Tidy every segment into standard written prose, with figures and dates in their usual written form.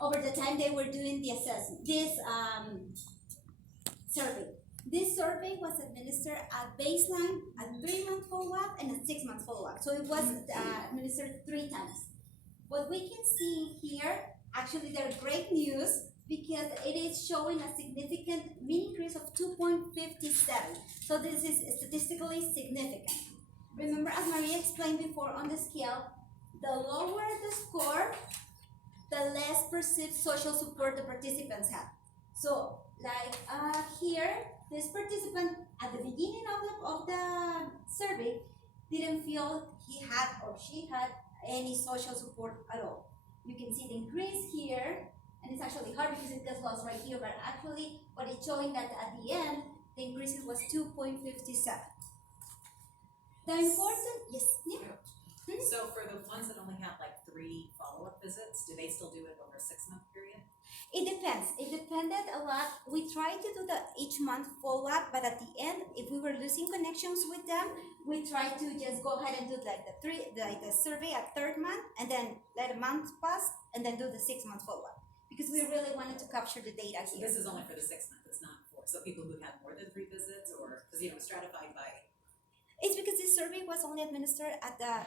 over the time they were doing the assessment, this survey. This survey was administered at baseline, a 3-month follow-up, and a 6-month follow-up. So it was administered 3 times. What we can see here, actually, they're great news because it is showing a significant mean increase of 2.57. So this is statistically significant. Remember, as Maria explained before on the scale, the lower the score, the less perceived social support the participants have. So, like here, this participant at the beginning of the survey didn't feel he had or she had any social support at all. You can see the increase here, and it's actually hard because it gets lost right here, but actually what it's showing that at the end, the increase was 2.57. The important, yes, yeah. So for the ones that only have like 3 follow-up visits, do they still do it over a 6-month period? It depends. It depended a lot. We tried to do the each month follow-up, but at the end, if we were losing connections with them, we tried to just go ahead and do like the survey at 3rd month, and then let a month pass, and then do the 6-month follow-up because we really wanted to capture the data So here. this is only for the 6 month, it's not for, so people who had more than 3 visits, or, because stratified by, It's because this survey was only administered at the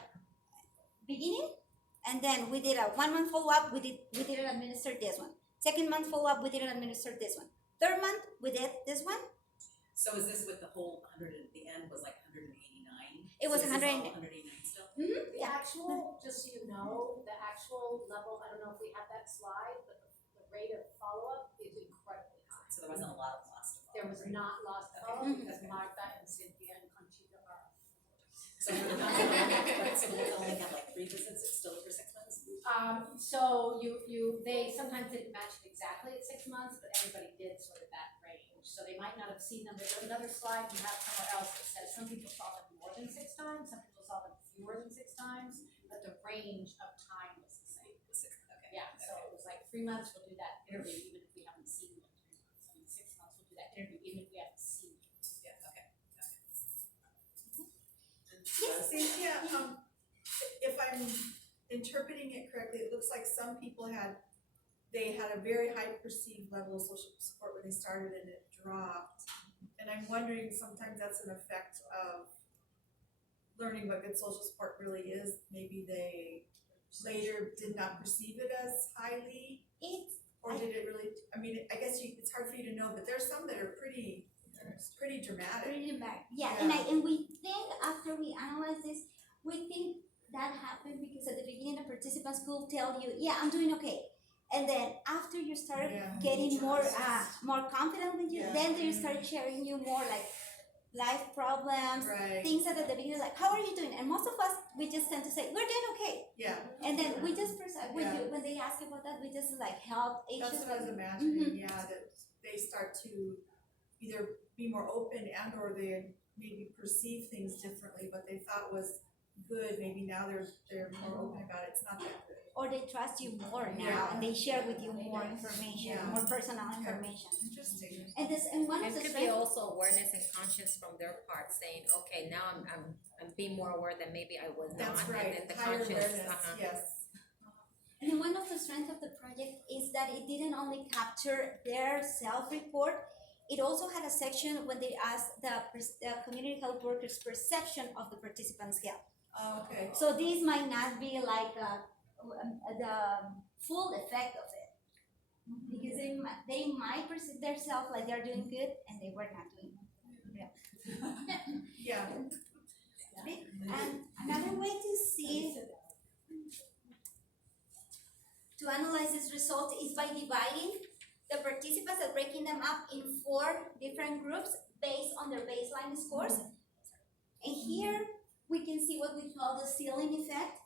beginning, and then we did a 1-month follow-up. We didn't administer this one. 2nd month follow-up, we didn't administer this one. 3rd month, we did this one. so is this with the whole 100, at the end was like 189? It was So is this 100. all 189 still? Mm-hmm. The actual, just so you know, the actual level, I don't know if we have that slide, but the rate of follow-up is incredibly high. So there wasn't a lot of lost There was not lost Okay. follow-up because Martha and Cynthia and Conchita are. So for the ones that only had like 3 visits, it's still for 6 months? So they sometimes didn't match it exactly at 6 months, but everybody did sort of that range. So they might not have seen them. There's another slide you have somewhere else that says some people saw them more than 6 times, some people saw them fewer than 6 times, but the range of time was the same. The 6, okay. Yeah, so it was like 3 months, we'll do that interview even if we haven't seen them in 3 months. And 6 months, we'll do that interview even if we haven't seen them. Yeah, okay. Cynthia, if I'm interpreting it correctly, it looks like some people had a very high perceived level of social support when they started and it dropped. And I'm wondering, sometimes that's an effect of learning what good social support really is. Maybe they later did not perceive it as highly, or did it really, I mean, I guess it's hard for you to know, but there's some that are pretty dramatic. Really bad. Yeah, Yeah. and we think after we analyze this, we think that happened because at the beginning the participants could tell you, yeah, I'm doing okay. And then after you start Yeah. getting more confident with you, Yeah. then they start sharing you more like life problems, Right, things that at the beginning like, how are you doing? And most of us, we just tend to say, we're doing okay. yeah, And then we just Yeah. when they ask about that, we just like help that's issues. what I was imagining, yeah, that they start to either be more open and or they maybe perceive things differently, what they thought was good, maybe now they're more open about it, it's not that good. Or they trust you more now, Yeah. and they share with you more information, Yeah. more personal information. Interesting. And one of It the could be strengths, also awareness and conscience from their part, saying, okay, now I'm being more aware than maybe I was not, That's and right, then the higher conscience, awareness, yes. and one of the strengths of the project is that it didn't only capture their self-report, it also had a section when they asked the community health workers' perception of the participants' health. Oh, okay, So these might not be like the full effect of it, because they might perceive themselves like they're doing good, and they were not doing good. yeah, Okay? And another way to see, to analyze this result is by dividing the participants and breaking them up in 4 different groups based on their baseline scores. And here we can see what we call the ceiling effect.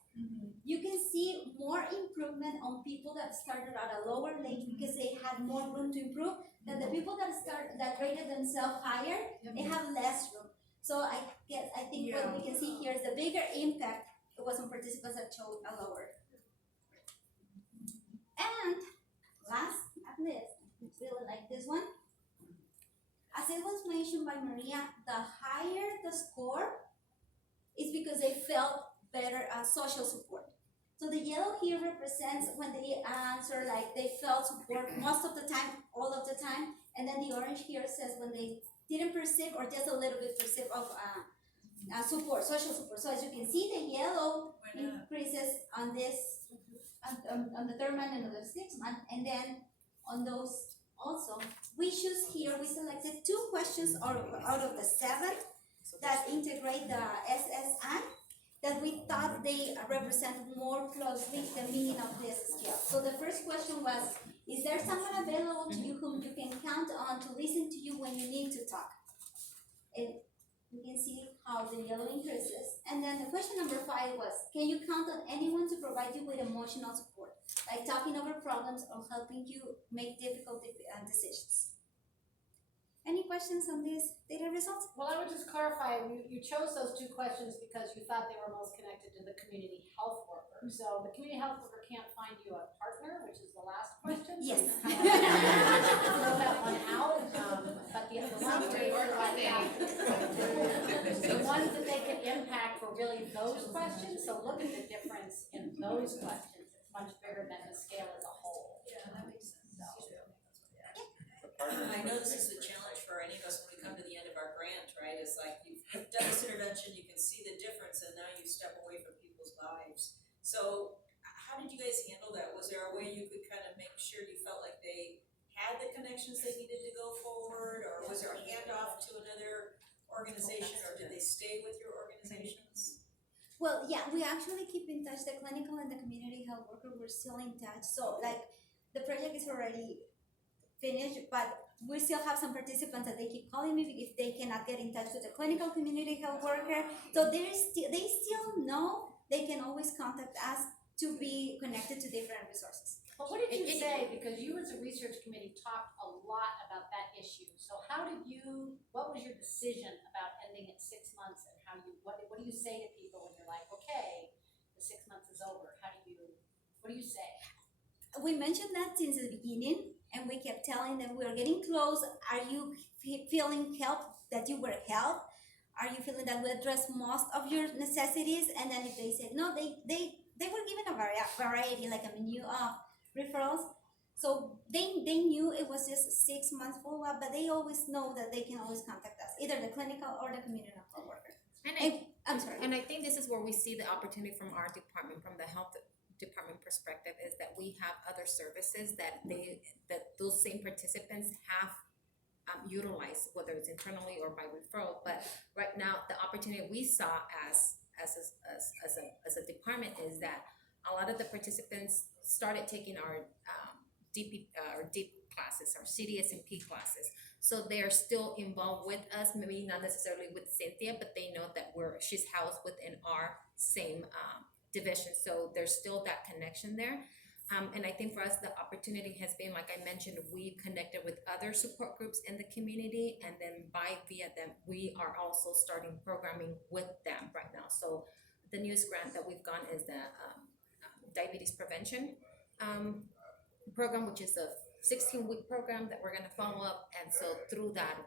You can see more improvement on people that started at a lower range because they had more room to improve than the people that rated themselves higher, they have less room. So I think what we can see here is the bigger impact it was on participants that chose a lower. And last at least, I really like this one. As it was mentioned by Maria, the higher the score is because they felt better social support. So So the yellow here represents when they answer like they felt support most of the time, all of the time, and then the orange here says when they didn't perceive or just a little bit perceive of support, social support. So as you can see, the yellow increases on this, on the 3rd month and the 6th month, and then on those also. We choose here, we selected 2 questions out of the 7 that integrate the SSI, that we thought they represent more closely the meaning of this skill. So the first question was, is there someone available to you whom you can count on to listen to you when you need to talk? And you can see how the yellow increases. And then the question number 5 was, can you count on anyone to provide you with emotional support, like talking over problems or helping you make difficult decisions? Any questions on these data results? Well, I would just clarify, you chose those 2 questions because you thought they were most connected to the community health worker. So the community health worker can't find you a partner, which is the last question. Yes. So throw that one out, but the ones where you were like, the ones that they could impact were really those questions. So look at the difference in those questions. It's much bigger than the scale as a whole. Yeah, that makes sense. I know this is a challenge for any of us when we come to the end of our grant, right? It's like you've done this intervention, you can see the difference, and now you step away from people's lives. So how did you guys handle that? Was there a way you could kind of make sure you felt like they had the connections they needed to go forward, or was there a handoff to another organization, or did they stay with your organizations? Well, yeah, we actually keep in touch. The clinical and the community health worker, we're still in touch. So like the project is already finished, but we still have some participants that they keep calling me if they cannot get in touch with the clinical community health worker. So they still know they can always contact us to be connected to different resources. But what did you say, because you as a research committee talked a lot about that issue, so what was your decision about ending at 6 months, and what do you say to people when you're like, okay, the 6 months is over, what do you say? We mentioned that since the beginning, and we kept telling them we're getting close. Are you feeling that you were helped? Are you feeling that we addressed most of your necessities? And then if they said no, they were given a variety, like a menu of referrals. So they knew it was just 6 months follow-up, but they always know that they can always contact us, either the clinical or the community health worker. I'm sorry. And I think this is where we see the opportunity from our department, from the health department perspective, is that we have other services that those same participants have utilized, whether it's internally or by referral. But right now, the opportunity we saw as a department is that a lot of the participants started taking our deep classes, our CDS&P classes. So they are still involved with us, maybe not necessarily with Cynthia, but they know that she's housed within our same division. So there's still that connection there. And I think for us, the opportunity has been, like I mentioned, we've connected with other support groups in the community, and then via them, we are also starting programming with them right now. So the newest grant that we've gone is the diabetes prevention program, which is a 16-week program that we're going to follow up. And so through that,